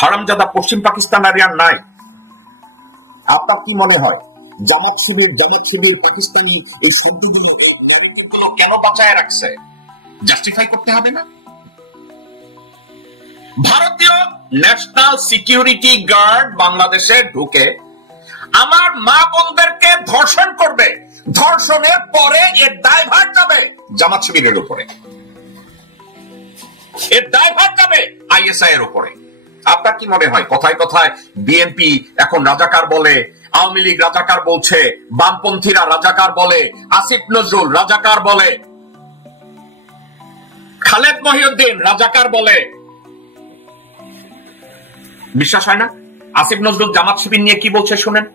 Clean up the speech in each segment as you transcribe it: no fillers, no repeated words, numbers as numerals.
হারামজাদা পশ্চিম পাকিস্তান আর নাই। আপনার কি মনে হয় জামাত শিবির পাকিস্তানি এই শব্দগুলো কেন বাঁচায় রাখছে? জাস্টিফাই করতে হবে না? ভারতীয় ন্যাশনাল সিকিউরিটি গার্ড বাংলাদেশে ঢুকে আমার মা বোনদেরকে ধর্ষণ করবে, ধর্ষণের পরে এর দায়ভার যাবে জামাত শিবিরের উপরে, এর দায়ভার যাবে আইএসআই এর উপরে। আপনার কি মনে হয় কথায় কথায় বিএনপি এখন রাজাকার বলে, আওয়ামী লীগ রাজাকার বলছে, বামপন্থীরা রাজাকার বলে, আসিফ নজরুল রাজাকার বলে, খালেদ মহিউদ্দিন রাজাকার বলে? বিশ্বাস হয় না? আসিফ নজরুল জামাত শিবির নিয়ে কি বলছে শুনেন।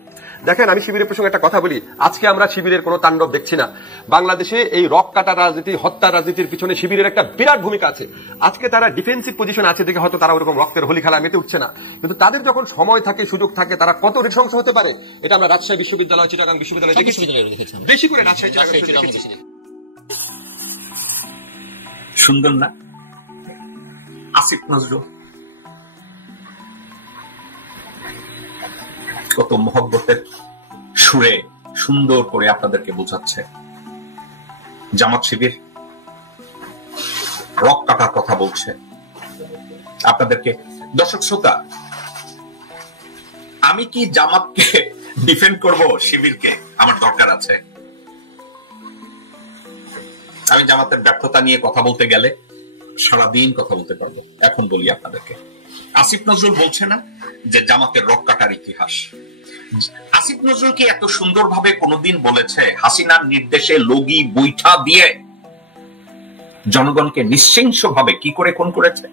দেখেন, আমি শিবিরের প্রসঙ্গে একটা কথা বলি। আজকে আমরা শিবিরের কোনো তাণ্ডব দেখছি না। বাংলাদেশে এই রক কাটা রাজনীতি, হত্যা রাজনীতির পিছনে শিবিরের একটা বিরাট ভূমিকা আছে। আজকে তারা ডিফেন্সিভ পজিশন আছে দেখে হয়তো তারা ওরকম রক্তের হোলি খেলা মেতে উঠছে না, কিন্তু তাদের যখন সময় থাকে, সুযোগ থাকে, তারা কত নৃশংস হতে পারে এটা আমরা রাজশাহী বিশ্ববিদ্যালয়, চিটাগাং বিশ্ববিদ্যালয় দেখেছি, বেশি করে রাজশাহী সুন্দর না? আসিফ নজরুল কত মহব্বতের সুরে সুন্দর করে আপনাদেরকে বোঝাচ্ছে জামাত শিবির রক কাটার কথা বলছে আপনাদেরকে। দর্শক শ্রোতা, আমি কি জামাতকে ডিফেন্ড করব? শিবিরকে আমার দরকার আছে? আমি জামাতের ব্যর্থতা নিয়ে কথা বলতে গেলে সারাদিন কথা বলতে পারবো। এখন বলি আপনাদেরকে, আসিফ নজরুল বলছে না যে জামাতের রক কাটার ইতিহাস? আসিফ নজরুল কি এত সুন্দরভাবে কোনদিন বলেছে হাসিনার নির্দেশে লগি বৈঠা দিয়ে জনগণকে নিঃশংসভাবে কি করে খুন করেছে?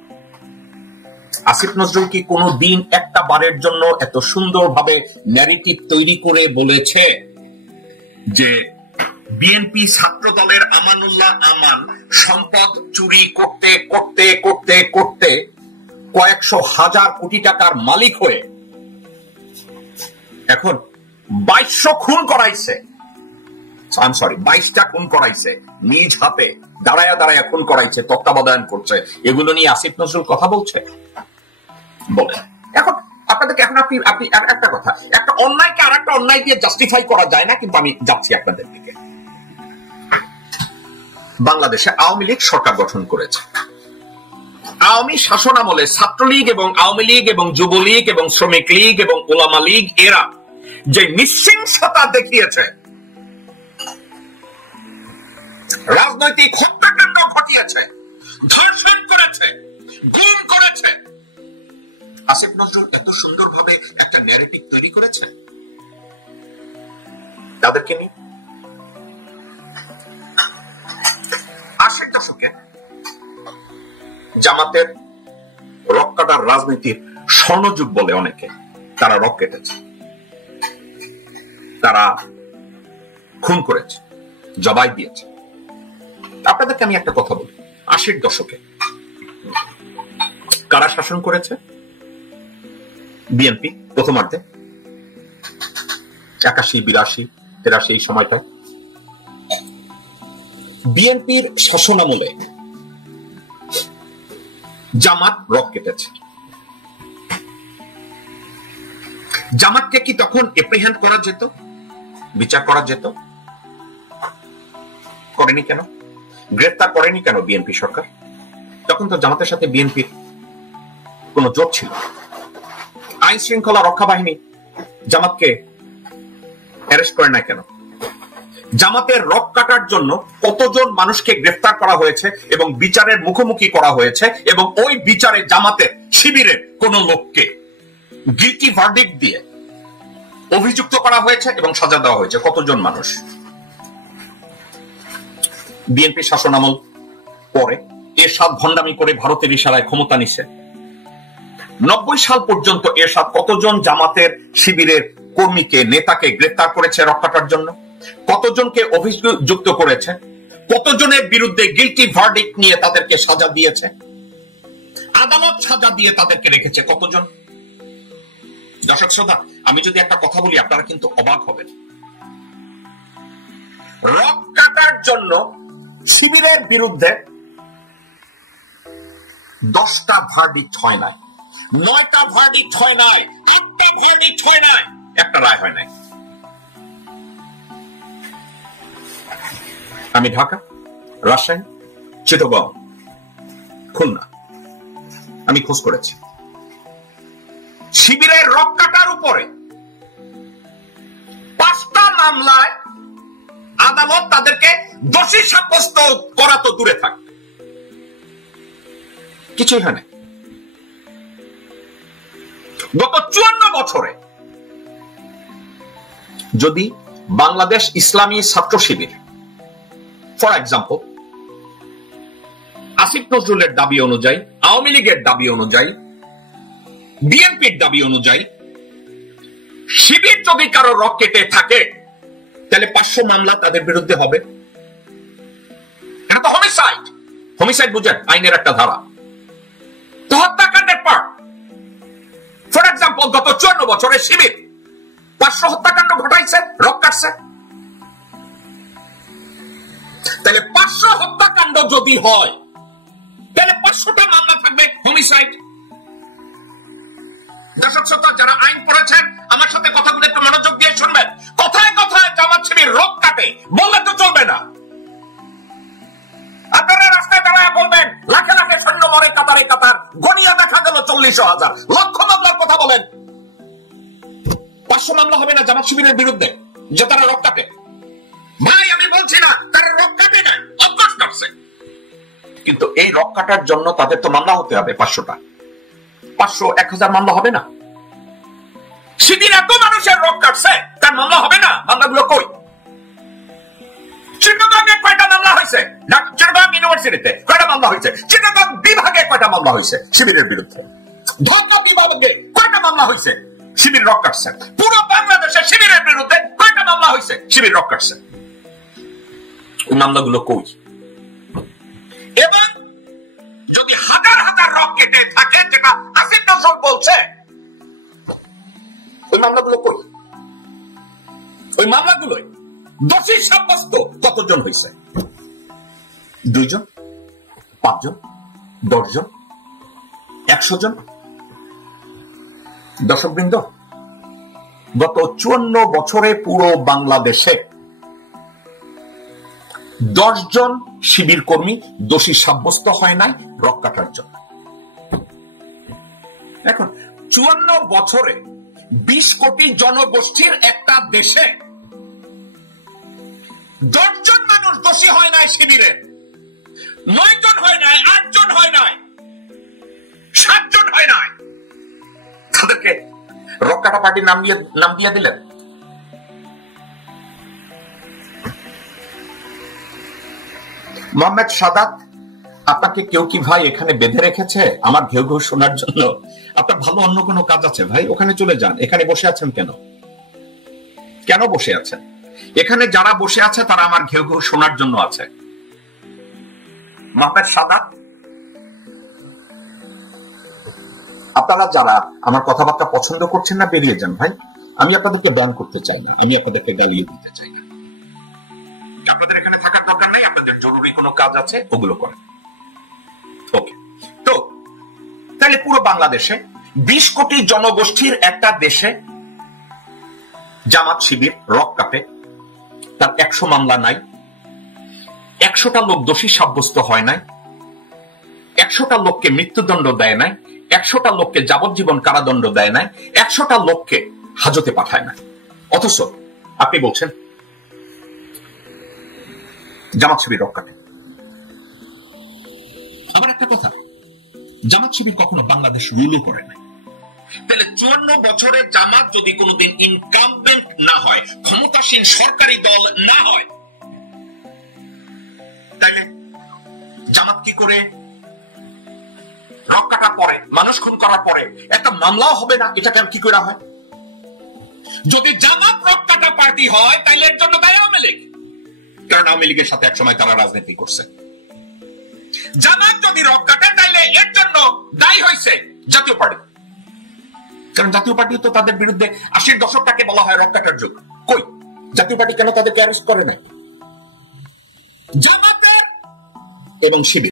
আসিফ নজরুল কি কোনদিন একটা বারের জন্য এত সুন্দরভাবে ন্যারেটিভ তৈরি করে বলেছে যে বিএনপি ছাত্র দলের আমানুল্লাহ আমান সম্পদ চুরি করতে করতে করতে করতে কয়েকশো হাজার কোটি টাকার মালিক হয়ে এখন 2200 খুন করাইছে, 22টা খুন করাইছে, নিজ হাতে দাঁড়ায়া দাঁড়ায়া খুন করাইছে, তত্ত্বাবধান করছে? এগুলো নিয়ে আসিফ নজরুল কথা বলছে? বলে এখন আপনাদেরকে, এখন আপনি একটা কথা, একটা অন্যায়কে আর একটা অন্যায় দিয়ে জাস্টিফাই করা যায় না, কিন্তু আমি যাচ্ছি আপনাদের দিকে। বাংলাদেশে আওয়ামী লীগ সরকার গঠন করেছে। আওয়ামী শাসন আমলে ছাত্রলীগ এবং আওয়ামী লীগ এবং যুবলীগ এবং শ্রমিক লীগ এবং ওলামা লীগ এরা যে নৃশংসতা দেখিয়েছে, রাজনৈতিক হত্যাকাণ্ড ঘটিয়েছে, ধর্ষণ করেছে, গুম করেছে, আসিফ নজরুল এত সুন্দরভাবে একটা ন্যারেটিভ তৈরি করেছে তাদেরকে নিয়ে। 80 দশকে জামাতের রক কাটার রাজনীতির স্বর্ণযুগ বলে অনেকে। তারা রক কেটেছে, তারা খুন করেছে, জবাই দিয়েছে। আপনাদেরকে আমি একটা কথা বলি, 80 দশকে কারা শাসন করেছে? বিএনপি প্রথমার্ধে 81, 82, 83 এই সময়টায় বিএনপির শাসনামলে জামাত রক কেটেছে। জামাতকে কি তখন এপ্রিহেন্ড করা যেত, বিচার করা যেত? করেনি কেন? গ্রেফতার করেনি কেন বিএনপি সরকার? তখন তো জামাতের সাথে বিএনপির কোন জোট ছিল। আইন শৃঙ্খলা রক্ষা বাহিনী জামাতকে অ্যারেস্ট করে না কেন? জামাতের রক কাটার জন্য কতজন মানুষকে গ্রেফতার করা হয়েছে এবং বিচারের মুখোমুখি করা হয়েছে, এবং ওই বিচারে জামাতের শিবিরের কোন লোককে গিল্টি ভার্ডিক্ট দিয়ে অভিযুক্ত করা হয়েছে এবং সাজা দেওয়া হয়েছে কতজন মানুষ? বিএনপি শাসনামল পরে এরশাদ ভণ্ডামি করে ভারতের ইশারায় ক্ষমতা নিছে। 90 সাল পর্যন্ত এরশাদ কতজন জামাতের শিবিরের কর্মীকে, নেতাকে গ্রেফতার করেছে রক কাটার জন্য? কতজনকে অভিযুক্ত করেছে? কতজনের বিরুদ্ধে গিল্টি ভার্ডিক্ট নিয়ে তাদেরকে সাজা দিয়েছে? আদালত সাজা দিয়ে তাদেরকে রেখেছে কতজন? দর্শক শ্রোতা, আমি যদি একটা কথা বলি আপনারা কিন্তু অবাক হবেন। রক কাটার জন্য শিবিরের বিরুদ্ধে 10টা ভার্ডিক্ট হয় নাই, 9টা ভার্ডিক্ট হয় নাই, একটা ভার্ডিক্ট হয় নাই, একটা রায় হয় নাই। আমি ঢাকা, রাজশাহী, চিটাগং, খুলনা আমি খোঁজ করেছি। শিবিরের রক্ষাটার উপরে 5টা মামলায় আদালত তাদেরকে দোষী সাব্যস্ত করা তো দূরে থাক, কিছুই হয় না। গত 54 বছরে যদি বাংলাদেশ ইসলামী ছাত্র শিবির ফর এক্সাম্পল আসিফ নজরুলের দাবি অনুযায়ী, আওয়ামী লীগের দাবি অনুযায়ী, বিএনপির দাবি অনুযায়ী শিবির যদি কারো রক কেটে থাকে, তাহলে 500 মামলা তাদের বিরুদ্ধে হবে। এটা তো হোমিসাইড। হোমিসাইড বুঝেন, আইনের একটা ধারা, তো হত্যাকাণ্ডের পার্ট। ফর এক্সাম্পল গত 54 বছরে শিবির 500 হত্যাকাণ্ড ঘটাইছে, রক কাটছে। তাহলে 500 হত্যাকাণ্ড যদি হয়, তাহলে 500টা মামলা থাকবে হোমিসাইড। দর্শক শ্রোতা যারা আইন পড়েছেন, আমার সাথে কথাগুলো একটু মনোযোগ দিয়ে শুনবেন। কথায় কথায় জামাত শিবির রক কাটে বললে তো চলবে না। আপনারা রাস্তায় দাঁড়ায় বলবেন লাখে লাখে সৈন্য মরে কাতারে কাতার, গনিয়া দেখা গেল 40,000, লক্ষ মামলার কথা বলেন। 500 মামলা হবে না জামাত শিবিরের বিরুদ্ধে যে তারা রক কাটে? ভাই আমি বলছি না তারা রক কাটে না, অভ্যাস কাটছে, কিন্তু এই রক কাটার জন্য তাদের তো মামলা হতে হবে 500টা। 500 1000 মামলা হবে না। শিবির এত মানুষের রক কাটছে, তার মামলা হবে না? মামলাগুলো কই? চিটাগংয়ে কয়টা মামলা হয়েছে? চিটাগং ইউনিভার্সিটিতে কয়টা মামলা হয়েছে? চিটাগং বিভাগে কয়টা মামলা হয়েছে শিবিরের বিরুদ্ধে? ঢাকা বিভাগে কয়টা মামলা হয়েছে? শিবির রক কাটছে। পুরো বাংলাদেশে শিবিরের বিরুদ্ধে কয়টা মামলা হয়েছে? শিবির রক কাটছে। ওই মামলাগুলো কই? এবং যদি হাজার হাজার রক কেটে থাকে, যেটা আসিফ নজরুল বলছে, ওই মামলাগুলো কই? ওই মামলাগুলোই দোষী সাব্যস্ত কতজন হয়েছে? 2 জন, 5 জন, 10 জন, 100 জন? দর্শকবৃন্দ, গত 54 বছরে পুরো বাংলাদেশে 10 জন শিবির কর্মী দোষী সাব্যস্ত হয় নাই রক কাটার জন্য। এখন 54 বছরে 20 কোটি জনগোষ্ঠীর একটা দেশে 10 জন মানুষ দোষী হয় নাই শিবিরের, 9 জন হয় নাই, 8 জন হয় নাই, 7 জন হয় নাই, তাদেরকে রক কাটা পার্টির নাম দিয়ে দিলেন। মোহাম্মদ সাদাত, আপনাকে কেউ কি ভাই এখানে বেঁধে রেখেছে আমার ঘেউ ঘেউ শোনার জন্য? আপনার ভালো অন্য কোনো কাজ আছে ভাই? ওখানে চলে যান। এখানে বসে আছেন কেন? কেন বসে আছেন? এখানে যারা বসে আছে তারা আমার ঘেউ ঘেউ শোনার জন্য আছে। মোহাম্মদ সাদাত, আপনারা যারা আমার কথাবার্তা পছন্দ করছেন না, বেরিয়ে যান ভাই। আমি আপনাদেরকে ব্যান করতে চাই না, আমি আপনাদেরকে গালিয়ে দিতে চাই না। আপনাদের এখানে থাকার দরকার নেই, আপনাদের জরুরি কোনো কাজ আছে, ওগুলো করেন। ওকে, তো তাহলে পুরো বাংলাদেশে 20 কোটি জনগোষ্ঠীর একটা দেশে জামাত শিবির রক কাটে, তার 100 মামলা নাই, 100টা লোক দোষী সাব্যস্ত হয় নাই, 100টা লোককে মৃত্যুদণ্ড দেয় নাই, 100টা লোককে যাবজ্জীবন কারাদণ্ড দেয় নাই, 100টা লোককে হাজতে পাঠায় না। অথচ আপনি বলছেন জামাত শিবির রক কাটে। আবার একটা কথা, জামাত শিবির কখনো বাংলাদেশ রুলও করে নাই। তাহলে 54 বছরের জামাত যদি কোনোদিন ইনকামবেন্ট না হয়, ক্ষমতাসীন সরকারি দল না হয়, তাইলে জামাত কি করে রক কাটার পরে, মানুষ খুন করার পরে একটা মামলাও হবে না? এটা কেন কি করে হয়? যদি জামাত রক কাটা পার্টি হয়, তাইলে এর জন্য দায়ী আওয়ামী লীগ, কারণ আওয়ামী লীগের সাথে একসময় তারা রাজনীতি করছে। জামাত যদি রক কাটে, তাইলে এর জন্য দায়ী হয়েছে জাতীয় পার্টি, কারণ জাতীয় পার্টি তো তাদের বিরুদ্ধে 80-র দশকটাকে বলা হয় রক কাটার যুগ। কই জাতীয় পার্টি কেন তাদেরকে অ্যারেস্ট করে নাই? জামাতের এবং শিবির